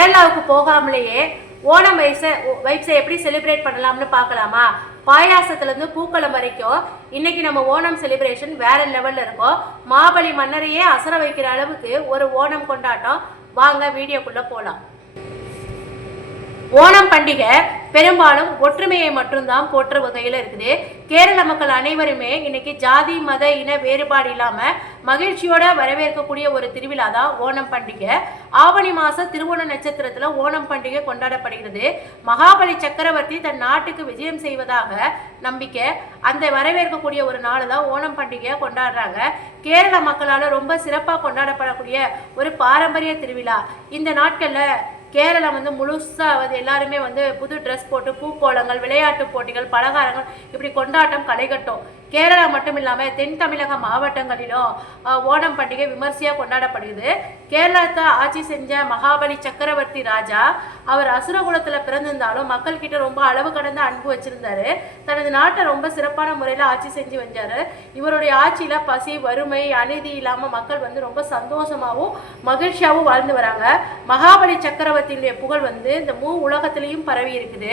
கேரளாவுக்கு போகாமலேயே ஓணம் வைப்ஸை எப்படி செலிப்ரேட் பண்ணலாம்னு பார்க்கலாமா? பாயாசத்துலேருந்து பூக்களம் வரைக்கும் இன்னைக்கு நம்ம ஓணம் செலிப்ரேஷன் வேற லெவலில் இருக்கும். மாபலி மன்னரையே அசர வைக்கிற அளவுக்கு ஒரு ஓணம் கொண்டாட்டம். வாங்க வீடியோக்குள்ளே போகலாம். ஓணம் பண்டிகை பெரும்பாலும் ஒற்றுமையை மட்டும்தான் போற்ற வகையில் இருக்குது. கேரள மக்கள் அனைவருமே இன்னைக்கு ஜாதி மத இன வேறுபாடு இல்லாமல் மகிழ்ச்சியோட வரவேற்கக்கூடிய ஒரு திருவிழா தான் ஓணம் பண்டிகை. ஆவணி மாதம் திருவோண நட்சத்திரத்தில் ஓணம் பண்டிகை கொண்டாடப்படுகிறது. மகாபலி சக்கரவர்த்தி தன் நாட்டுக்கு விஜயம் செய்வதாக நம்பிக்கை அந்த வரவேற்கக்கூடிய ஒரு நாள் தான் ஓணம் பண்டிகையை கொண்டாடுறாங்க. கேரள மக்களால் ரொம்ப சிறப்பாக கொண்டாடப்படக்கூடிய ஒரு பாரம்பரிய திருவிழா. இந்த நாட்களில் கேரளம் முழுசாக எல்லாருமே புது ட்ரெஸ் போட்டு பூக்கோளங்கள், விளையாட்டு போட்டிகள், பலகாரங்கள் இப்படி கொண்டாட்டம் களைகட்டும். கேரளா மட்டும் இல்லாமல் தென் தமிழக மாவட்டங்களிலும் ஓணம் பண்டிகை விமர்சையாக கொண்டாடப்படுகிறது. கேரளத்தை ஆட்சி செஞ்ச மகாபலி சக்கரவர்த்தி ராஜா அவர் அசுரகுலத்தில் பிறந்திருந்தாலும் மக்கள் கிட்ட ரொம்ப அளவு கடந்த அன்பு வச்சிருந்தாரு. தனது நாட்டை ரொம்ப சிறப்பான முறையில் ஆட்சி செஞ்சு வந்தார். இவருடைய ஆட்சியில் பசி, வறுமை, அநீதி இல்லாமல் மக்கள் ரொம்ப சந்தோஷமாகவும் மகிழ்ச்சியாகவும் வாழ்ந்து வராங்க. மகாபலி சக்கரவர்த்தியுடைய புகழ் இந்த உலகத்திலையும் பரவி இருக்குது.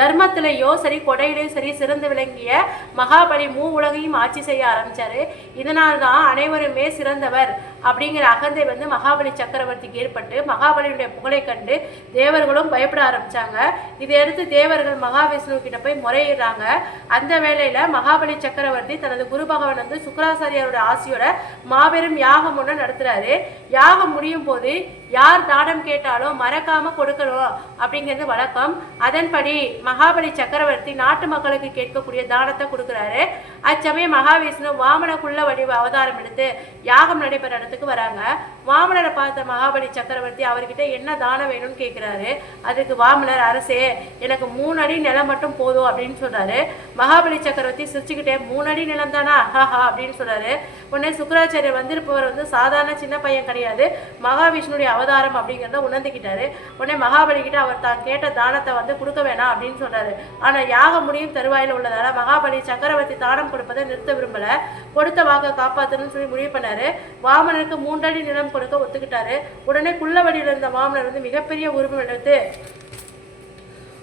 தர்மத்திலையும் சரி, கொடையிலையும் சரி சிறந்து விளங்கிய மகாபலி உலகையும் ஆட்சி செய்ய ஆரம்பிச்சாரு. இதனால்தான் அனைவருமே சிறந்தவர் அப்படிங்கிற அகந்தை மகாபலி சக்கரவர்த்திக்கு ஏற்பட்டு மகாபலியுடைய புகழை கண்டு தேவர்களும் பயப்பட ஆரம்பிச்சாங்க. இதையடுத்து தேவர்கள் மகாவிஷ்ணு கிட்ட போய் முறையிடுறாங்க. அந்த வேளையில மகாபலி சக்கரவர்த்தி தனது குரு பகவான் சுக்கராச்சாரியாரோட ஆசியோட மாபெரும் யாகம் ஒன்று நடத்துறாரு. யாகம் முடியும் போது யார் தானம் கேட்டாலும் மறக்காம கொடுக்கணும் அப்படிங்கிறது வழக்கம். அதன்படி மகாபலி சக்கரவர்த்தி நாட்டு மக்களுக்கு கேட்கக்கூடிய தானத்தை கொடுக்குறாரு. அச்சமயம் மகாவிஷ்ணு வாமன குள்ள வடிவ அவதாரம் எடுத்து யாகம் நடைபெற இடத்துக்கு வராங்க. வாமனரை பார்த்த மகாபலி சக்கரவர்த்தி அவர்கிட்ட என்ன தானம் வேணும்னு கேட்கிறாரு. அதுக்கு வாமனர், அரசே எனக்கு 3 அடி நிலம் மட்டும் போதும் அப்படின்னு சொல்றாரு. மகாபலி சக்கரவர்த்தி சிரிச்சுக்கிட்டே 3 அடி நிலம் தானா ஹாஹா அப்படின்னு சொல்றாரு. உடனே சுக்கராச்சாரியர் வந்திருப்பவர் சாதாரண சின்ன பையன் கிடையாது, மகாவிஷ்ணுடைய அவதாரம் அப்படிங்கிறத உணர்ந்துக்கிட்டாரு. உடனே மகாபலி கிட்ட அவர் தான் கேட்ட தானத்தை கொடுக்க வேணாம் அப்படின்னு சொல்றாரு. ஆனா யாகம் முடியும் தருவாயில் உள்ளதால மகாபலி சக்கரவர்த்தி தானம் கொடுப்பதை நிறுத்த விரும்பல. கொடுத்த வாக்கை காப்பாற்றணும்னு சொல்லி முடிவு பண்ணாரு. வாமனருக்கு 3 அடி நிலம் கொடுக்க ஒத்துக்கிட்டாரு. உடனே குள்ளவடியில் இருந்த வாமனர் மிகப்பெரிய உருவம் எடுத்து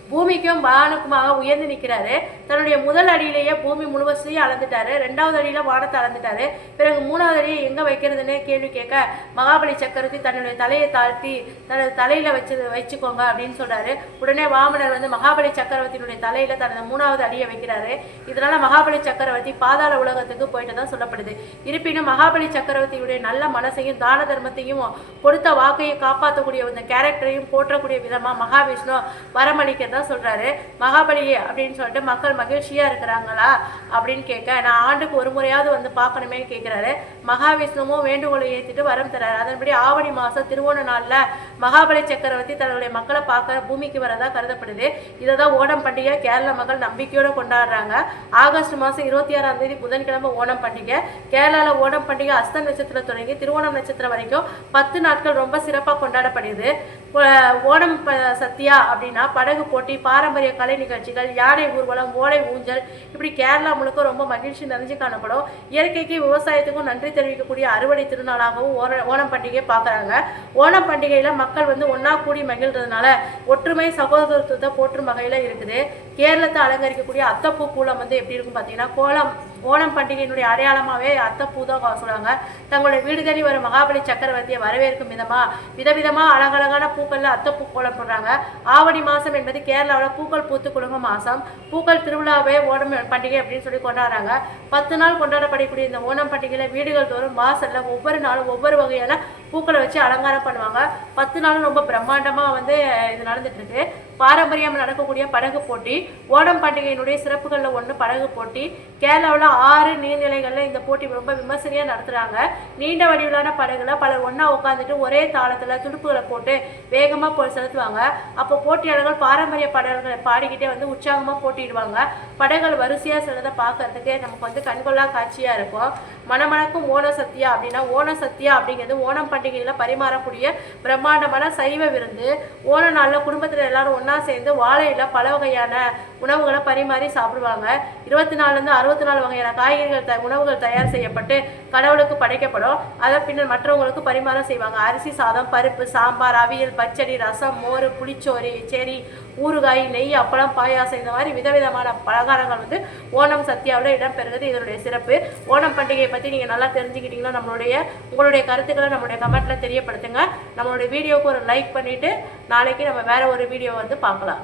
பூமிக்கும் வானுக்குமாக உயர்ந்து நிற்கிறாரு. தன்னுடைய முதல் அடியிலேயே பூமி முழுவதையும் அளந்துட்டாரு. 2வது அடியில வானத்தை அளந்துட்டாரு. பிறகு 3வது அடியை எங்க வைக்கிறதுன்னு கேள்வி கேட்க மகாபலி சக்கரவர்த்தி தன்னுடைய தலையை தாழ்த்தி தனது தலையில வச்சுக்கோங்க அப்படின்னு சொல்றாரு. உடனே வாமனர் மகாபலி சக்கரவர்த்தியினுடைய தலையில தனது 3வது அடியை வைக்கிறாரு. இதனால மகாபலி சக்கரவர்த்தி பாதாள உலகத்துக்கு போயிட்டு தான் சொல்லப்படுது. இருப்பினும் மகாபலி சக்கரவர்த்தியுடைய நல்ல மனசையும் தான தர்மத்தையும் கொடுத்த வாக்கையும் காப்பாற்றக்கூடிய இந்த கேரக்டரையும் போற்றக்கூடிய விதமா மகாவிஷ்ணு வரமளிக்கிறது சொல்றாரு. மகாபலி அப்படின்னு சொல்லிட்டு மக்கள் மகிழ்ச்சியா இருக்கிறாங்களா அப்படின்னு கேட்க, நான் ஆண்டுக்கு ஒரு முறையாவது பார்க்கணுமே கேட்கிறாரு. மகாவிஷ்ணுவும் வேண்டுகோளை ஏற்றிட்டு வரம் தராரு. அதன்படி ஆவணி மாசம் திருவோண நாள்ல மகாபலி சக்கரவர்த்தி தன்னுடைய மக்களை பார்க்க பூமிக்கு வரதா கருதப்படுது. இதைதான் ஓணம் பண்டிகை கேரள மக்கள் நம்பிக்கையோட கொண்டாடுறாங்க. ஆகஸ்ட் மாசம் 26ஆம் தேதி புதன்கிழமை ஓணம் பண்டிகை. கேரளால ஓணம் பண்டிகை அஸ்த நட்சத்திரம் தொடங்கி திருவோணம் நட்சத்திரம் வரைக்கும் 10 நாட்கள் ரொம்ப சிறப்பாக கொண்டாடப்படுது. ஓணம் சத்தியா அப்படின்னா படகு போட்டி, பாரம்பரிய கலை நிகழ்ச்சிகள், யானை ஊர்வலம், ஓலை ஊஞ்சல் இப்படி கேரளா முழுக்க ரொம்ப மகிழ்ச்சி நிறைஞ்சு காணப்படும். இயற்கைக்கு விவசாயத்துக்கும் நன்றி தெரிவிக்கக்கூடிய அறுவடை திருநாளாகவும் ஓணம் பண்டிகையை பார்க்குறாங்க. ஓணம் பண்டிகையில மக்கள் ஒன்னா கூடி மகிழ்றதுனால ஒற்றுமை சகோதரத்துவத்தை போற்றும் வகையில இருக்குது. கேரளத்தை அலங்கரிக்கக்கூடிய அத்தப்பூ கூலம் எப்படி இருக்கும் பார்த்தீங்கன்னா, ஓணம் பண்டிகையினுடைய அடையாளமாகவே அத்தப்பூ தான் சொல்லுவாங்க. தங்களுடைய வீடு தேடி வரும் மகாபலி சக்கரவர்த்தியை வரவேற்கும் விதவிதமாக அழகழகான பூக்கள்ல அத்தப்பூ கோலம் போடுறாங்க. ஆவணி மாதம் என்பது கேரளாவில் பூக்கள் பூத்து குலுங்கும் மாதம். பூக்கள் திருவிழாவே ஓணம் பண்டிகை அப்படின்னு சொல்லி கொண்டாடுறாங்க. 10 நாள் கொண்டாடப்படக்கூடிய இந்த ஓணம் பண்டிகையில் வீடுகள் தோறும் வாசல்ல ஒவ்வொரு நாளும் ஒவ்வொரு வகையான பூக்களை வச்சு அலங்காரம் பண்ணுவாங்க. 10 நாளும் ரொம்ப பிரம்மாண்டமாக இது நடந்துட்டு இருக்கு. பாரம்பரியம் நடக்கக்கூடிய படகு போட்டி ஓணம் பண்டிகையினுடைய சிறப்புகளில் ஒன்று படகு போட்டி. கேரளாவில் 6 நீர்நிலைகளில் இந்த போட்டி ரொம்ப விமர்சனையாக நடத்துகிறாங்க. நீண்ட வடிவிலான படகுல பலர் ஒன்றா உட்காந்துட்டு ஒரே தாளத்தில் துடுப்புகளை போட்டு வேகமாக செலுத்துவாங்க. அப்போ போட்டியாளர்கள் பாரம்பரிய பாடல்களை பாடிக்கிட்டே உற்சாகமாக போட்டிடுவாங்க. படகுகள் வரிசையாக செல்றதை பார்க்கறதுக்கு நமக்கு கண்கொள்ளா காட்சியாக இருக்கும். மணமணக்கும் ஓண சத்தியா அப்படின்னா, ஓண சத்தியா அப்படிங்கிறது ஓணம் பண்டிகையில் பரிமாறக்கூடிய பிரம்மாண்டமான சைவ விருந்து. ஓண நாளில் குடும்பத்தில் எல்லாரும் ஒன்றா சேர்ந்து வாழையில் பல வகையான உணவுகளை பரிமாறி சாப்பிடுவாங்க. 24லேருந்து 64 வகையான காய்கறிகள் உணவுகள் தயார் செய்யப்பட்டு கடவுளுக்கு படைக்கப்படும். அதை பின்னர் மற்றவங்களுக்கு பரிமாறம் செய்வாங்க. அரிசி சாதம், பருப்பு, சாம்பார், அவியல், பச்சடி, ரசம், மோர், புளிச்சோறு, செரி, ஊறுகாய், நெய், அப்பளம், பாயாசம் இந்த மாதிரி விதவிதமான பலகாரங்கள் வந்து ஓணம் சத்யாவில் இடம்பெறுகிறது. இதனுடைய சிறப்பு. ஓணம் பண்டிகையை பற்றி நீங்கள் நல்லா தெரிஞ்சுக்கிட்டீங்களா? உங்களுடைய கருத்துக்களை நம்மளுடைய கமெண்ட்டில் தெரியப்படுத்துங்க. நம்மளுடைய வீடியோவுக்கு ஒரு லைக் பண்ணிவிட்டு நாளைக்கு நம்ம வேறு ஒரு வீடியோ வந்து பார்க்கலாம்.